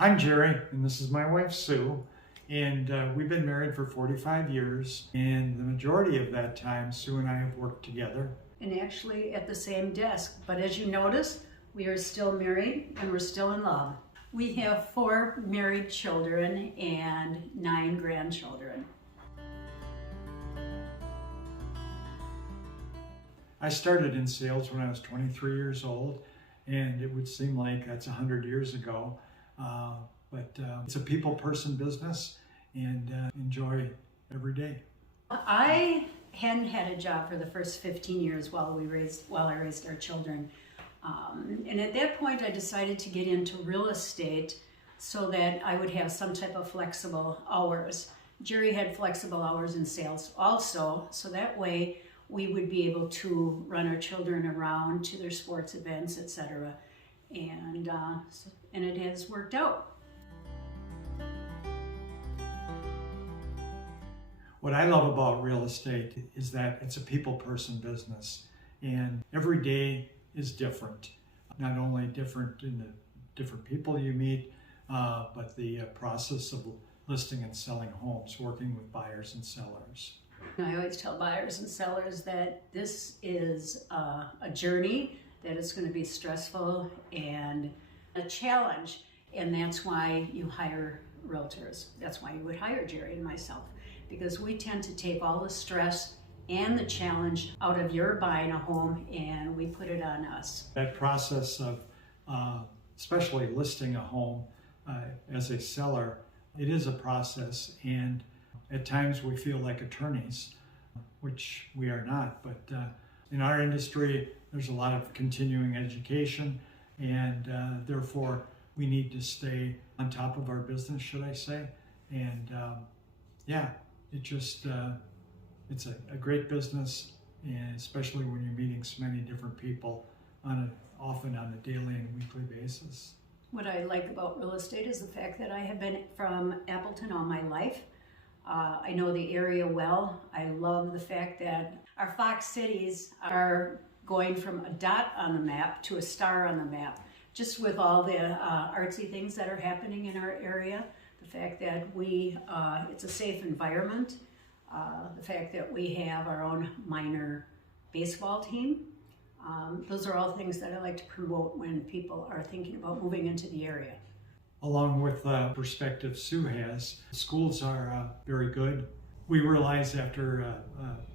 I'm Jerry, and this is my wife Sue, and we've been married for 45 years, and the majority of that time Sue and I have worked together. And actually at the same desk, but as you notice, we are still married and we're still in love. We have 4 married children and 9 grandchildren. I started in sales when I was 23 years old, and it would seem like that's 100 years ago. But it's a people person business, and enjoy every day. I hadn't had a job for the first 15 years while I raised our children. And at that point I decided to get into real estate so that I would have some type of flexible hours. Jerry had flexible hours in sales also, so that way we would be able to run our children around to their sports events, etc. And it has worked out. What I love about real estate is that it's a people person business, and every day is different. Not only different in the different people you meet, but the process of listing and selling homes, working with buyers and sellers. I always tell buyers and sellers that this is a journey, that it's going to be stressful and a challenge, and that's why you hire realtors. That's why you would hire Jerry and myself, because we tend to take all the stress and the challenge out of your buying a home and we put it on us. That process of especially listing a home as a seller, it is a process, and at times we feel like attorneys, which we are not, but in our industry there's a lot of continuing education, and therefore we need to stay on top of our business, should I say. And it's a great business, and especially when you're meeting so many different people often on a daily and weekly basis. What I like about real estate is the fact that I have been from Appleton all my life. I know the area well. I love the fact that our Fox cities are going from a dot on the map to a star on the map, just with all the artsy things that are happening in our area. The fact that it's a safe environment, the fact that we have our own minor baseball team. Those are all things that I like to promote when people are thinking about moving into the area. Along with the perspective Sue has, schools are very good. We realize after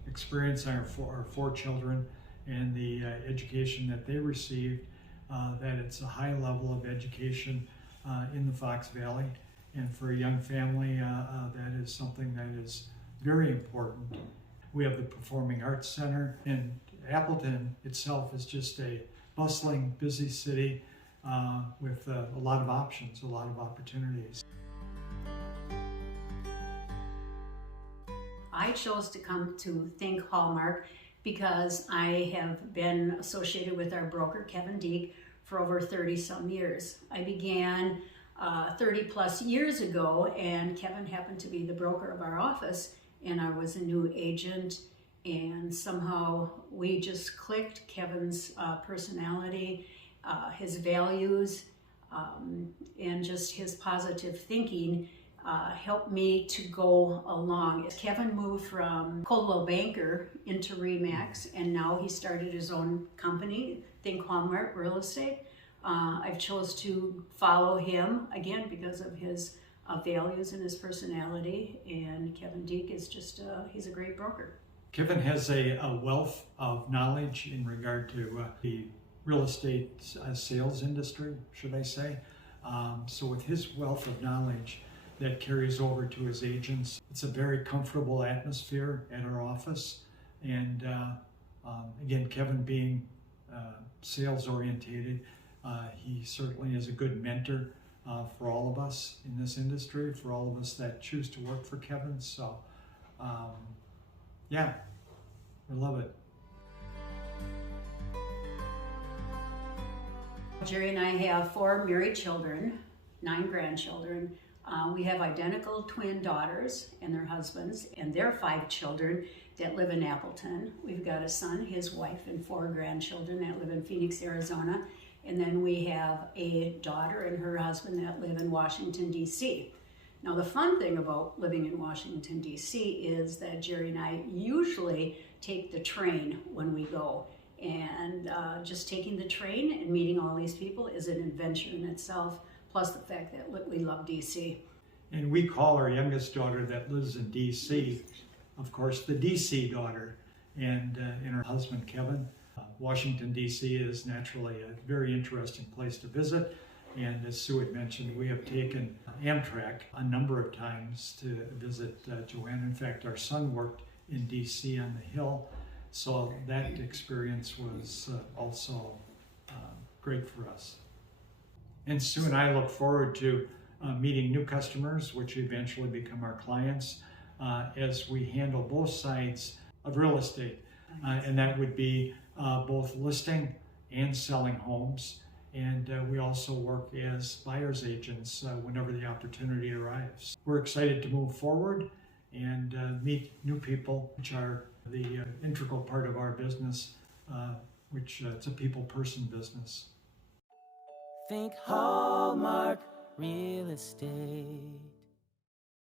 experiencing our 4 children and the education that they received, that it's a high level of education in the Fox Valley. And for a young family, that is something that is very important. We have the Performing Arts Center, and Appleton itself is just a bustling, busy city with a lot of options, a lot of opportunities. I chose to come to think Hallmark because I have been associated with our broker, Kevin Deek, for over 30-some years. I began 30 plus years ago, and Kevin happened to be the broker of our office, and I was a new agent, and somehow we just clicked. Kevin's personality, his values, and just his positive thinking helped me to go along. Kevin moved from Coldwell Banker into Remax, and now he started his own company, Think Hallmark Real Estate. I've chose to follow him, again, because of his values and his personality, and Kevin Deek is just, he's a great broker. Kevin has a wealth of knowledge in regard to the real estate sales industry, should I say. So with his wealth of knowledge that carries over to his agents, it's a very comfortable atmosphere at our office. And again, Kevin being sales orientated, he certainly is a good mentor for all of us in this industry, for all of us that choose to work for Kevin. So yeah, I love it. Jerry and I have 4 married children, 9 grandchildren. We have identical twin daughters and their husbands and their 5 children that live in Appleton. We've got a son, his wife, and 4 grandchildren that live in Phoenix, Arizona. And then we have a daughter and her husband that live in Washington, D.C. Now, the fun thing about living in Washington, D.C. is that Jerry and I usually take the train when we go. And just taking the train and meeting all these people is an adventure in itself, plus the fact that we love D.C. And we call our youngest daughter that lives in D.C., of course, the D.C. daughter, and her husband, Kevin. Washington, D.C. is naturally a very interesting place to visit. And as Sue had mentioned, we have taken Amtrak a number of times to visit Joanne. In fact, our son worked in D.C. on the Hill, so that experience was also great for us. And Sue and I look forward to meeting new customers, which eventually become our clients, as we handle both sides of real estate. And that would be both listing and selling homes. And we also work as buyer's agents whenever the opportunity arrives. We're excited to move forward and meet new people, which are the integral part of our business, which it's a people-person business. Think Hallmark Real Estate.